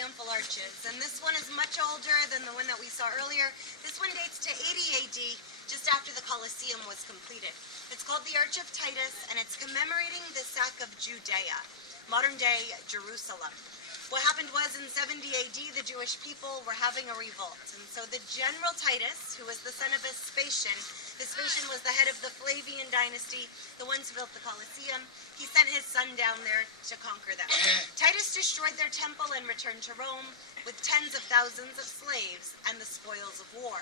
triumphal arches, and this one is much older than the one that we saw earlier. This one dates to 80 AD, just after the Colosseum was completed. It's called the Arch of Titus, and it's commemorating the sack of Judea, modern-day Jerusalem. What happened was in 70 AD, the Jewish people were having a revolt, and so the general Titus, who was the son of Vespasian was the head of the Flavian dynasty, the ones who built the Colosseum. He sent his son down there to conquer them. Titus destroyed their temple and returned to Rome with tens of thousands of slaves and the spoils of war.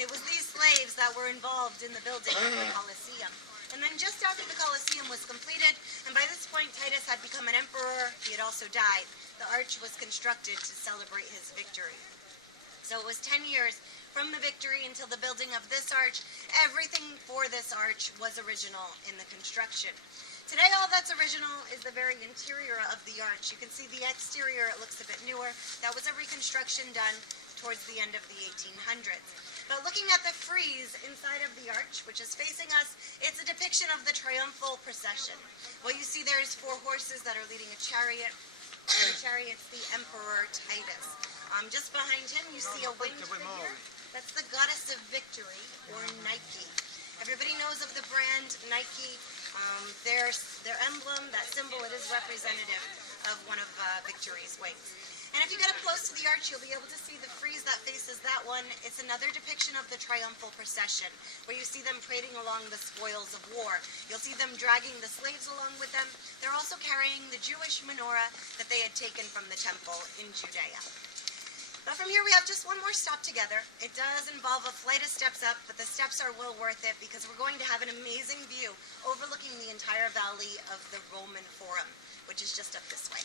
It was these slaves that were involved in the building of the Colosseum. And then just after the Colosseum was completed, and by this point Titus had become an emperor, he had also died, the arch was constructed to celebrate his victory. So it was 10 years from the victory until the building of this arch. Everything for this arch was original in the construction. Today all that's original is the very interior of the arch. You can see the exterior, it looks a bit newer. That was a reconstruction done towards the end of the 1800s. But looking at the frieze inside of the arch, which is facing us, it's a depiction of the triumphal procession. What you see there is 4 horses that are leading a chariot. The chariot's the Emperor Titus. Just behind him, you see a winged figure. That's the goddess of victory, or Nike. Everybody knows of the brand Nike. Their emblem, that symbol, it is representative of one of Victory's wings. And if you get up close to the arch, you'll be able to see the frieze that faces that one. It's another depiction of the triumphal procession, where you see them parading along the spoils of war. You'll see them dragging the slaves along with them. They're also carrying the Jewish menorah that they had taken from the temple in Judea. But from here we have just one more stop together. It does involve a flight of steps up, but the steps are well worth it because we're going to have an amazing view overlooking the entire valley of the Roman Forum, which is just up this way.